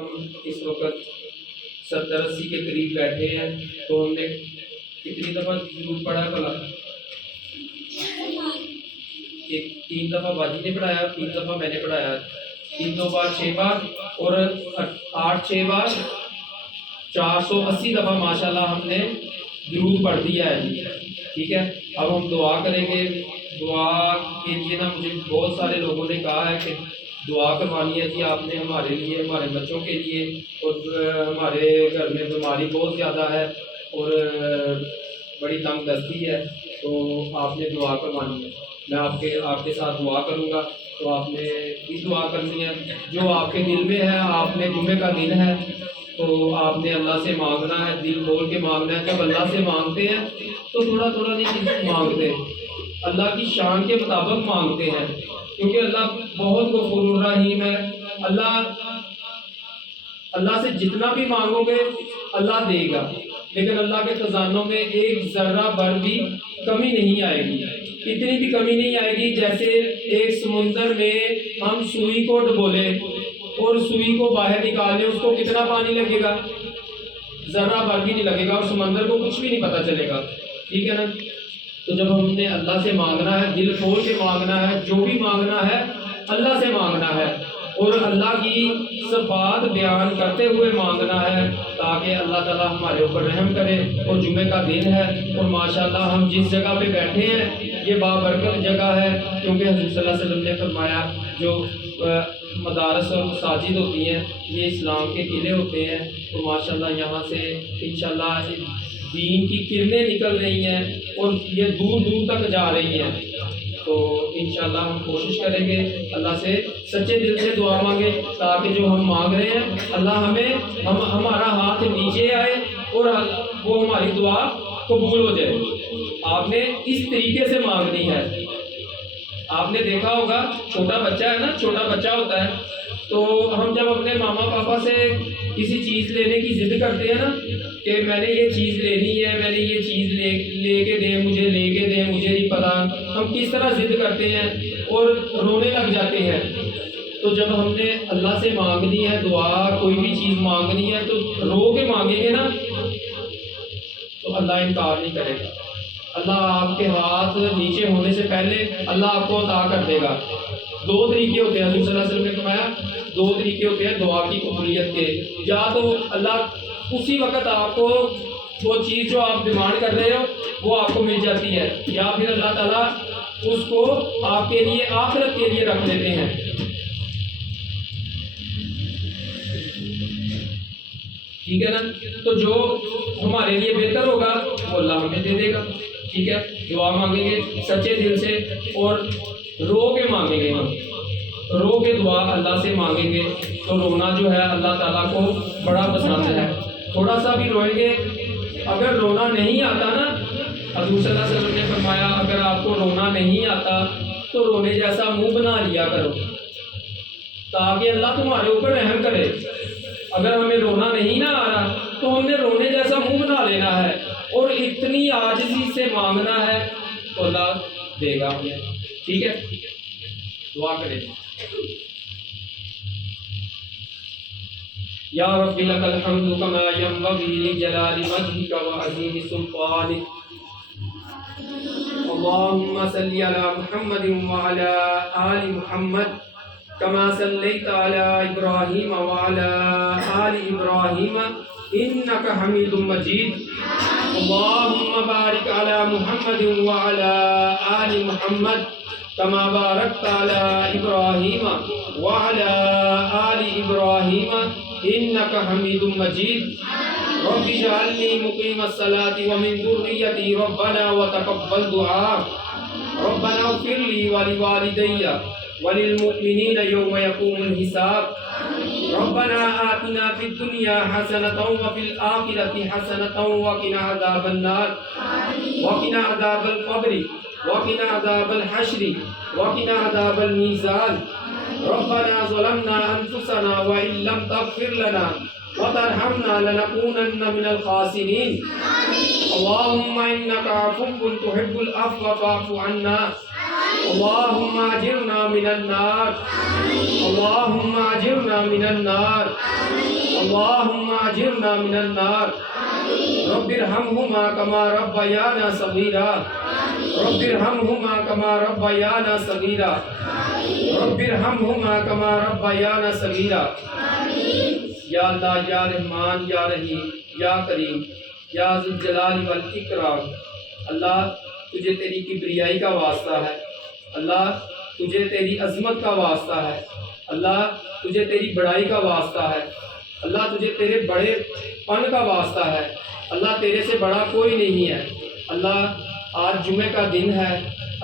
ہم اس وقت 70-80 کے قریب بیٹھے ہیں، تو ہم نے کتنی دفعہ درود پڑھا ہے بھلا؟ 3 دفعہ باجی نے پڑھایا، 3 دفعہ میں نے پڑھایا، 3 2 بار 6 بار اور 8 6 بار 480 دفعہ ماشاءاللہ ہم نے درود پڑھ دیا ہے جی، ٹھیک ہے۔ اب ہم دعا کریں گے۔ دعا کے لیے نا مجھے بہت سارے لوگوں نے کہا ہے کہ دعا کروانی ہے جی آپ نے ہمارے لیے، ہمارے بچوں کے لیے، اور ہمارے گھر میں بیماری بہت زیادہ ہے اور بڑی تنگ دستی ہے، تو آپ نے دعا کروانی ہے۔ میں آپ کے ساتھ دعا کروں گا، تو آپ نے بھی دعا کرنی ہے جو آپ کے دل میں ہے۔ آپ نے جمعے کا دن ہے تو آپ نے اللہ سے مانگنا ہے، دل کھول کے مانگنا ہے۔ جب اللہ سے مانگتے ہیں تو تھوڑا تھوڑا نہیں مانگتے، اللہ کی شان کے مطابق مانگتے ہیں، کیونکہ اللہ بہت غفور الرحیم ہے۔ اللہ سے جتنا بھی مانگو گے اللہ دے گا، لیکن اللہ کے خزانوں میں ایک ذرہ بھر بھی کمی نہیں آئے گی، اتنی بھی کمی نہیں آئے گی جیسے ایک سمندر میں ہم سوئی کو ڈبولے اور سوئی کو باہر نکالے، اس کو کتنا پانی لگے گا؟ ذرہ بھر بھی نہیں لگے گا، اور سمندر کو کچھ بھی نہیں پتہ چلے گا، ٹھیک ہے نا۔ تو جب ہم نے اللہ سے مانگنا ہے، دل کھول کے مانگنا ہے، جو بھی مانگنا ہے اللہ سے مانگنا ہے، اور اللہ کی صفات بیان کرتے ہوئے مانگنا ہے، تاکہ اللہ تعالیٰ ہمارے اوپر رحم کرے۔ اور جمعے کا دن ہے اور ماشاءاللہ ہم جس جگہ پہ بیٹھے ہیں یہ بابرکت جگہ ہے، کیونکہ حضرت صلی اللہ علیہ وسلم نے فرمایا جو مدارس اور مساجد ہوتی ہیں یہ اسلام کے قلعے ہوتے ہیں، تو ماشاءاللہ یہاں سے انشاءاللہ دین کی کرنیں نکل رہی ہیں اور یہ دور دور تک جا رہی ہیں۔ تو انشاءاللہ ہم کوشش کریں گے اللہ سے سچے دل سے دعا مانگے، تاکہ جو ہم مانگ رہے ہیں اللہ ہمارا ہاتھ نیچے آئے اور وہ ہماری دعا قبول ہو جائے۔ آپ نے اس طریقے سے مانگنی ہے۔ آپ نے دیکھا ہوگا چھوٹا بچہ ہے نا، چھوٹا بچہ ہوتا ہے تو ہم جب اپنے ماما پاپا سے کسی چیز لینے کی ضد کرتے ہیں نا کہ میں نے یہ چیز لینی ہے، میں نے یہ چیز لے کے دیں مجھے، لے کے دیں مجھے نہیں پتا، ہم کس طرح ضد کرتے ہیں اور رونے لگ جاتے ہیں۔ تو جب ہم نے اللہ سے مانگنی ہے دعا، کوئی بھی چیز مانگنی ہے تو رو کے مانگیں گے نا تو اللہ انکار نہیں کرے گا۔ اللہ آپ کے ہاتھ نیچے ہونے سے پہلے اللہ آپ کو عطا کر دے گا۔ 2 طریقے ہوتے ہیں، حضور صلی اللہ علیہ وسلم نے فرمایا 2 طریقے ہوتے ہیں دعا کی قبولیت کے، یا تو اللہ اسی وقت آپ کو وہ چیز جو آپ ڈیمانڈ کر رہے ہو وہ آپ کو مل جاتی ہے، یا پھر اللہ تعالیٰ اس کو آپ کے لیے آخرت کے لیے رکھ دیتے ہیں۔ ٹھیک ہے نا، تو جو ہمارے لیے بہتر ہوگا وہ اللہ ہمیں دے دے گا، ٹھیک ہے۔ دعا مانگیں گے سچے دل سے اور رو کے مانگیں گے، ہم رو کے دعا اللہ سے مانگیں گے تو رونا جو ہے اللہ تعالیٰ کو بڑا پسند ہے۔ تھوڑا سا بھی روئیں گے، اگر رونا نہیں آتا نا، حضور صلی اللہ علیہ وسلم نے فرمایا اگر آپ کو رونا نہیں آتا تو رونے جیسا منہ بنا لیا کرو تاکہ اللہ تمہارے اوپر رحم کرے۔ اگر ہمیں رونا نہیں نہ آ رہا تو ہم نے رونے جیسا منہ بنا لینا ہے اور اتنی عاجزی سے مانگنا ہے تو اللہ دے گا ہمیں، ٹھیک ہے۔ دعا کریں۔ یا رب لک الحمد کما ینبغی لجلال وجهک وعظیم سلطانک، اللهم صل علی محمد وعلى آل محمد كما صليت على إبراهيم وعلى آل إبراهيم إنك حميد مجيد، اللهم بارك على محمد وعلى آل محمد كما باركت على إبراهيم وعلى آل إبراهيم إنك حميد مجيد، رب اجعلني مقيم الصلاة ومن ذريتي ربنا وتقبل دعاء، ربنا اغفر لي ولوالدي وللمؤمنين يوم يقوم الحساب، ربنا آتنا في الدنيا حسنة وفي الآخرة حسنة وقنا عذاب النار، وقنا عذاب القبر، وقنا عذاب الحشر، وقنا عذاب الميزان، ربنا ظلمنا أنفسنا وإن لم تغفر لنا وترحمنا لنكونن من الخاسرين، اللهم إنك عفو تحب العفو فاعف عنا، اللهم اجرنا من النار، اللهم اجرنا من النار، اللهم اجرنا من النار رب ارحمهما كما ربيانا صغيرا رب ارحمهما كما ربيانا صغيرا رب ارحمهما كما ربيانا صغيرا. یا اللہ، یا رحمان، یا رحیم، یا کریم، یا ذوالجلال والاکرام، اللہ تجھے تیری کبریائی کا واسطہ ہے، اللہ تجھے تیری عظمت کا واسطہ ہے، اللہ تجھے تیری بڑائی کا واسطہ ہے، اللہ تجھے تیرے بڑے پن کا واسطہ ہے، اللہ تیرے سے بڑا کوئی نہیں ہے. اللہ آج جمعے کا دن ہے،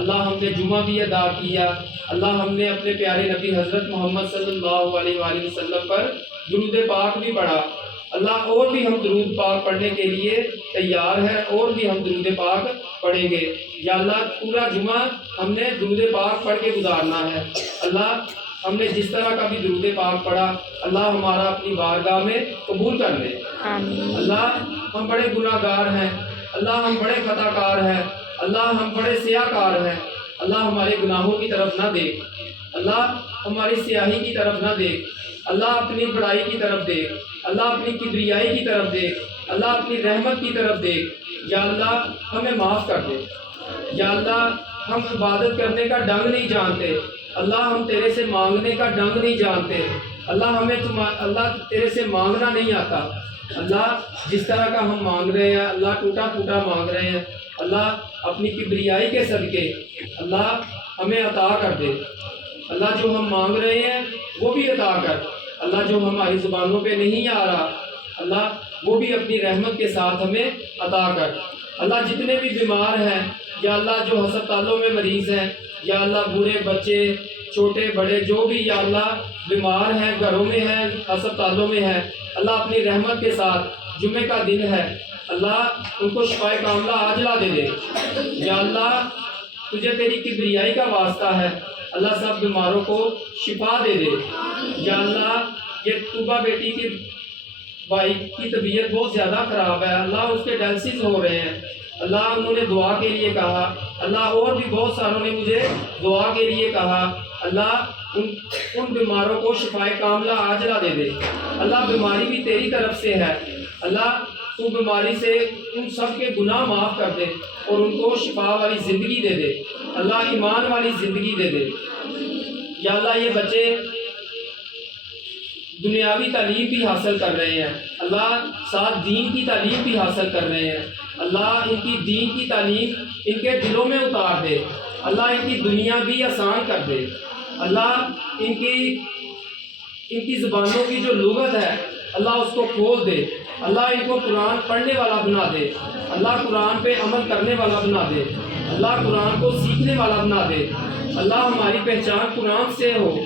اللہ ہم نے جمعہ بھی ادا کیا، اللہ ہم نے اپنے پیارے نبی حضرت محمد صلی اللہ علیہ وآلہ وسلم پر درود پاک بھی پڑھا. اللہ اور بھی ہم درود پاک پڑھنے کے لیے تیار ہیں، اور بھی ہم درود پاک پڑھیں گے. یا اللہ پورا جمعہ ہم نے درود پاک پڑھ کے گزارنا ہے. اللہ ہم نے جس طرح کا بھی درود پاک پڑھا، اللہ ہمارا اپنی بارگاہ میں قبول کر لے. اللہ ہم بڑے گناہ گار ہیں، اللہ ہم بڑے خطا کار ہیں، اللہ ہم بڑے سیاہ کار ہیں. اللہ ہمارے گناہوں کی طرف نہ دیکھ، اللہ ہماری سیاہی کی طرف نہ دیکھ، اللہ اپنی بڑائی کی طرف دیکھ، اللہ اپنی کبریائی کی طرف دیکھ، اللہ اپنی رحمت کی طرف دیکھ. یا اللہ ہمیں معاف کر دے. یا اللہ ہم عبادت کرنے کا ڈنگ نہیں جانتے، اللہ ہم تیرے سے مانگنے کا ڈنگ نہیں جانتے، اللہ اللہ تیرے سے مانگنا نہیں آتا. اللہ جس طرح کا ہم مانگ رہے ہیں، اللہ ٹوٹا پھوٹا مانگ رہے ہیں، اللہ اپنی کبریائی کے صدقے اللہ ہمیں عطا کر دے. اللہ جو ہم مانگ رہے ہیں وہ بھی عطا کر. اللہ جو ہماری زبانوں پہ نہیں آ رہا، اللہ وہ بھی اپنی رحمت کے ساتھ ہمیں عطا کر. اللہ جتنے بھی بیمار ہیں، یا اللہ جو ہسپتالوں میں مریض ہیں، یا اللہ بوڑھے بچے چھوٹے بڑے جو بھی یا اللہ بیمار ہیں، گھروں میں ہیں، ہسپتالوں میں ہیں، اللہ اپنی رحمت کے ساتھ جمعے کا دن ہے، اللہ ان کو شفائے کاملہ عاجلہ دے دے. یا اللہ تجھے تیری کبریائی کا واسطہ ہے، اللہ سب بیماروں کو شفا دے دے. یا اللہ یہ طوبہ بیٹی کی بھائی کی طبیعت بہت زیادہ خراب ہے، اللہ اس کے ڈائلسس ہو رہے ہیں، اللہ انہوں نے دعا کے لیے کہا، اللہ اور بھی بہت ساروں نے مجھے دعا کے لیے کہا، اللہ ان بیماروں کو شفائے کاملہ عاجلہ دے دے. اللہ بیماری بھی تیری طرف سے ہے، اللہ تو بیماری سے ان سب کے گناہ معاف کر دے اور ان کو شفا والی زندگی دے دے، اللہ ایمان والی زندگی دے دے. یا اللہ یہ بچے دنیاوی تعلیم بھی حاصل کر رہے ہیں، اللہ ساتھ دین کی تعلیم بھی حاصل کر رہے ہیں، اللہ ان کی دین کی تعلیم ان کے دلوں میں اتار دے، اللہ ان کی دنیا بھی آسان کر دے، اللہ ان کی زبانوں کی جو لغت ہے اللہ اس کو کھول دے، اللہ ان کو قرآن پڑھنے والا بنا دے، اللہ قرآن پہ عمل کرنے والا بنا دے، اللہ قرآن کو سیکھنے والا بنا دے. اللہ ہماری پہچان قرآن سے ہو.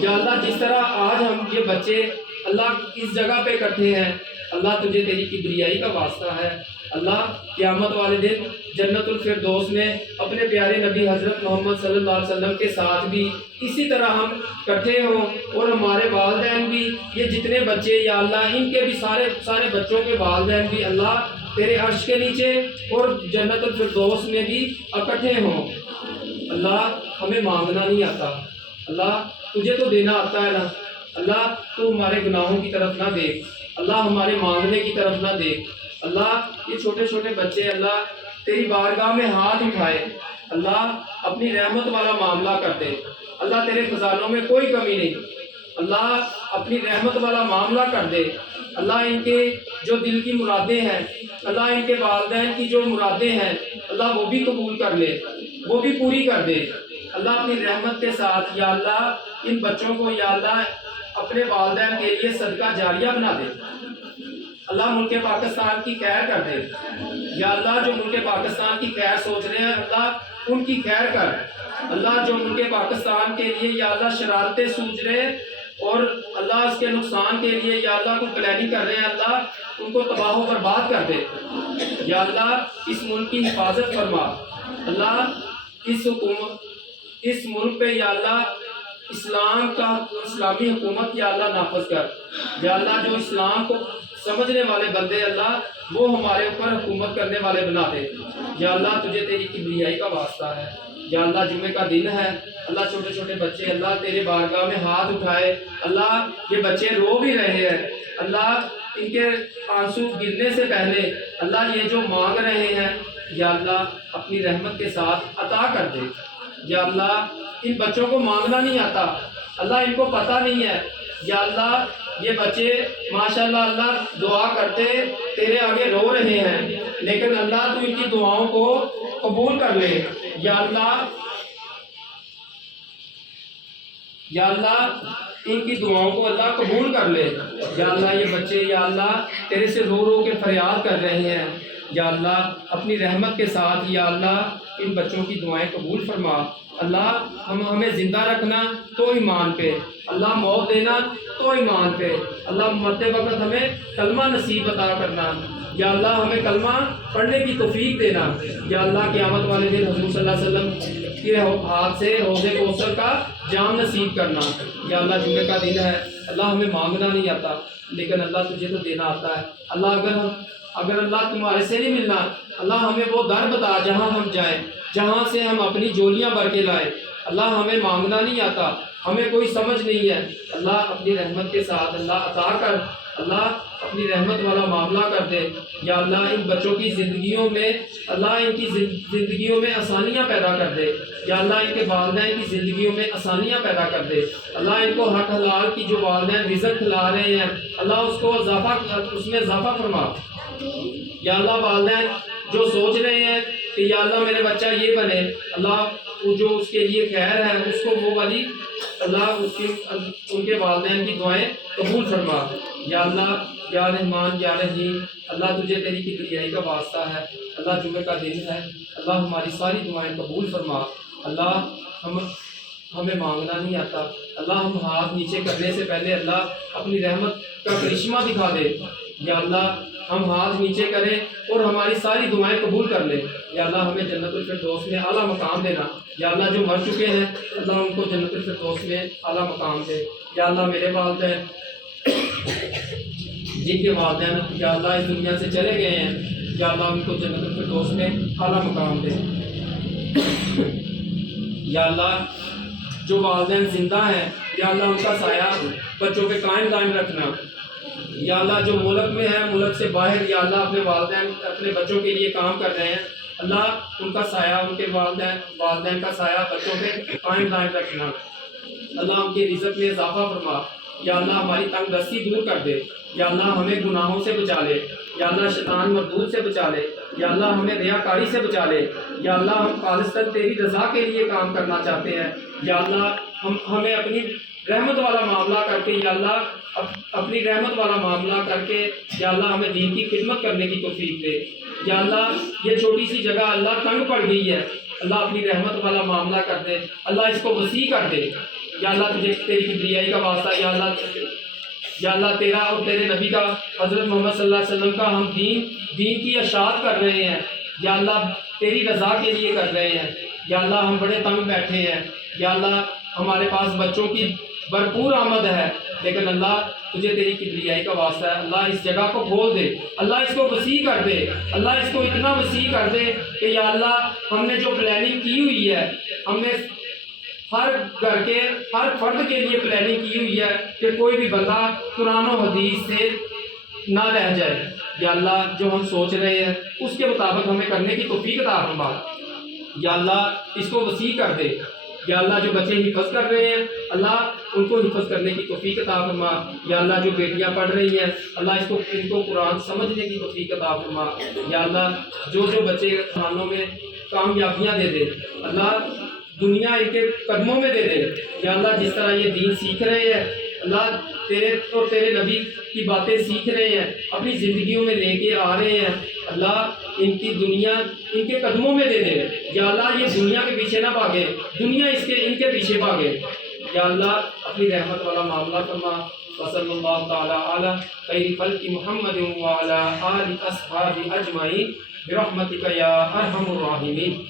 یا اللہ جس طرح آج ہم یہ بچے اللہ اس جگہ پہ اکٹھے ہیں، اللہ تجھے تیری کبریائی کا واسطہ ہے، اللہ قیامت والے دن جنت الفردوس میں اپنے پیارے نبی حضرت محمد صلی اللہ علیہ وسلم کے ساتھ بھی اسی طرح ہم اکٹھے ہوں، اور ہمارے والدین بھی یہ جتنے بچے یا اللہ ان کے بھی سارے بچوں کے والدین بھی اللہ تیرے عرش کے نیچے اور جنت الفردوس میں بھی اکٹھے ہوں. اللہ ہمیں مانگنا نہیں آتا، اللہ تجھے تو دینا آتا ہے نا. اللہ تو ہمارے گناہوں کی طرف نہ دیکھ، اللہ ہمارے مانگنے کی طرف نہ دیکھ. اللہ یہ چھوٹے چھوٹے بچے اللہ تیری بارگاہ میں ہاتھ اٹھائے، اللہ اپنی رحمت والا معاملہ کر دے. اللہ تیرے خزانوں میں کوئی کمی نہیں، اللہ اپنی رحمت والا معاملہ کر دے. اللہ ان کے جو دل کی مرادیں ہیں، اللہ ان کے والدین کی جو مرادیں ہیں اللہ وہ بھی قبول کر لے، وہ بھی پوری کر دے. اللہ اپنی رحمت کے ساتھ یا اللہ ان بچوں کو یا اللہ اپنے والدین کے لیے صدقہ جاریہ بنا دے. اللہ ملک پاکستان کی خیر کر دے. یا اللہ جو ملک پاکستان کی خیر سوچ رہے ہیں اللہ ان کی خیر کر. اللہ جو ملک پاکستان کے لیے یا اللہ شرارتیں سوچ رہے ہیں اور اللہ اس کے نقصان کے لیے یا اللہ کو پلاننگ کر رہے ہیں، اللہ ان کو تباہ و برباد کر دے. یا اللہ اس ملک کی حفاظت فرما. اللہ اس ملک پہ یا اللہ اسلامی حکومت یا اللہ نافذ کر. یا اللہ جو اسلام کو سمجھنے والے بندے اللہ وہ ہمارے اوپر حکومت کرنے والے بنا دے. یا اللہ تجھے تیری کبریائی کا واسطہ ہے، یا اللہ جمعے کا دن ہے اللہ چھوٹے چھوٹے بچے اللہ تیرے بارگاہ میں ہاتھ اٹھائے اللہ یہ بچے رو بھی رہے ہیں اللہ ان کے آنسو گرنے سے پہلے اللہ یہ جو مانگ رہے ہیں یا اللہ اپنی رحمت کے ساتھ عطا کر دے یا اللہ ان بچوں کو مانگنا نہیں آتا اللہ ان کو پتہ نہیں ہے یا اللہ یہ بچے ماشاءاللہ اللہ دعا کرتے تیرے آگے رو رہے ہیں لیکن اللہ تو ان کی دعاؤں کو قبول کر لے یا اللہ ان کی دعاؤں کو اللہ قبول کر لے یا اللہ یہ بچے یا اللہ تیرے سے رو رو کے فریاد کر رہے ہیں یا اللہ اپنی رحمت کے ساتھ یا اللہ ان بچوں کی دعائیں قبول فرما اللہ ہمیں زندہ رکھنا تو ایمان پہ اللہ موت دینا تو ایمان پہ اللہ مرتے وقت ہمیں کلمہ نصیب عطا کرنا یا اللہ ہمیں کلمہ پڑھنے کی توفیق دینا یا اللہ قیامت والے دن حضور صلی اللہ علیہ وسلم کے ہاتھ سے حوض کوثر کا جام نصیب کرنا یا اللہ جمعے کا دن ہے اللہ ہمیں مانگنا نہیں آتا لیکن اللہ تجھے تو دینا آتا ہے اللہ اگر اللہ تمہارے سے نہیں ملنا اللہ ہمیں وہ در بتا جہاں ہم جائیں جہاں سے ہم اپنی جولیاں بھر کے لائیں اللہ ہمیں مانگنا نہیں آتا ہمیں کوئی سمجھ نہیں ہے اللہ اپنی رحمت کے ساتھ اللہ عطا کر اللہ اپنی رحمت والا معاملہ کر دے یا اللہ ان بچوں کی زندگیوں میں اللہ ان کی زندگیوں میں آسانیاں پیدا کر دے یا اللہ ان کے والدین کی زندگیوں میں آسانیاں پیدا کر دے اللہ ان کو حق حلال کی جو والدین رزق کھلا رہے ہیں اللہ اس میں اضافہ فرما یا اللہ والدین جو سوچ رہے ہیں کہ یا اللہ میرے بچہ یہ بنے اللہ جو اس کے لیے خیر ہے اس کو وہ والی اللہ ان کے والدین کی دعائیں قبول فرما یا اللہ یا رحمان یا رحیم اللہ تجھے تیری کبریائی کا واسطہ ہے اللہ جمعے کا دن ہے اللہ ہماری ساری دعائیں قبول فرما اللہ ہمیں مانگنا نہیں آتا اللہ ہم ہاتھ نیچے کرنے سے پہلے اللہ اپنی رحمت کا کرشمہ دکھا دے یا اللہ ہم ہاتھ نیچے کریں اور ہماری ساری دعائیں قبول کر لیں یا اللہ ہمیں جنت الفردوس میں اعلیٰ مقام دینا یا اللہ جو مر چکے ہیں اللہ ان کو جنت الفردوس میں اعلیٰ مقام دے یا اللہ میرے والدین جن کے والدین یا اللہ اس دنیا سے چلے گئے ہیں یا اللہ ان کو جنت الفردوس میں اعلیٰ مقام دے یا اللہ جو والدین زندہ ہیں یا اللہ ان کا سایہ بچوں پہ قائم دائم رکھنا یا اللہ جو ملک میں ہے ملک سے باہر یا اللہ اپنے والدین اپنے بچوں کے لیے کام کر رہے ہیں اللہ ان کا سایہ ان کے والدین کا سایہ بچوں پہ قائم دائم رکھنا اللہ ان کے رزق میں اضافہ فرما یا اللہ ہماری تنگ دستی دور کر دے یا اللہ ہمیں گناہوں سے بچا لے یا اللہ شیطان مردود سے بچا لے یا اللہ ہمیں ریاکاری سے بچا لے یا اللہ ہم خالصتاً تیری رضا کے لیے کام کرنا چاہتے ہیں یا اللہ ہمیں اپنی رحمت والا معاملہ کر کے یا اللہ اپنی رحمت والا معاملہ کر کے یا اللہ ہمیں دین کی خدمت کرنے کی توفیق دے یا اللہ یہ چھوٹی سی جگہ اللہ تنگ پڑ گئی ہے اللہ اپنی رحمت والا معاملہ کر دے اللہ اس کو وسیع کر دے یا اللہ تجھے تیری کبریائی کا واسطہ یا اللہ تیرا اور تیرے نبی کا حضرت محمد صلی اللہ علیہ وسلم کا ہم دین کی اشاعت کر رہے ہیں یا اللہ تیری رضا کے لیے کر رہے ہیں یا اللہ ہم بڑے تنگ بیٹھے ہیں یا اللہ ہمارے پاس بچوں کی بھرپور آمد ہے لیکن اللہ تجھے تیری کبریائی کا واسطہ ہے اللہ اس جگہ کو کھول دے اللہ اس کو وسیع کر دے اللہ اس کو اتنا وسیع کر دے کہ یا اللہ ہم نے جو پلاننگ کی ہوئی ہے ہم نے ہر گھر کے ہر فرد کے لیے پلاننگ کی ہوئی ہے کہ کوئی بھی بندہ قرآن و حدیث سے نہ رہ جائے یا اللہ جو ہم سوچ رہے ہیں اس کے مطابق ہمیں کرنے کی توفیق عطا فرما یا اللہ اس کو وسیع کر دے یا اللہ جو بچے حفظ کر رہے ہیں اللہ ان کو حفظ کرنے کی توفیق عطا فرما یا اللہ جو بیٹیاں پڑھ رہی ہیں اللہ ان کو قرآن سمجھنے کی توفیق عطا فرما یا اللہ جو بچے امتحانوں میں کامیابیاں دے دے اللہ دنیا ان کے قدموں میں دے دے یا اللہ جس طرح یہ دین سیکھ رہے ہیں اللہ تیرے نبی کی باتیں سیکھ رہے ہیں اپنی زندگیوں میں لے کے آ رہے ہیں اللہ ان کی دنیا ان کے قدموں میں دے دے یا اللہ یہ دنیا کے پیچھے نہ بھاگے دنیا ان کے پیچھے بھاگے یا اللہ اپنی رحمت والا معاملہ فرما وصلی اللہ تعالی علی خیر خلق محمد وعلی آل اصحاب اجمعین برحمتک یا ارحم الراحمین.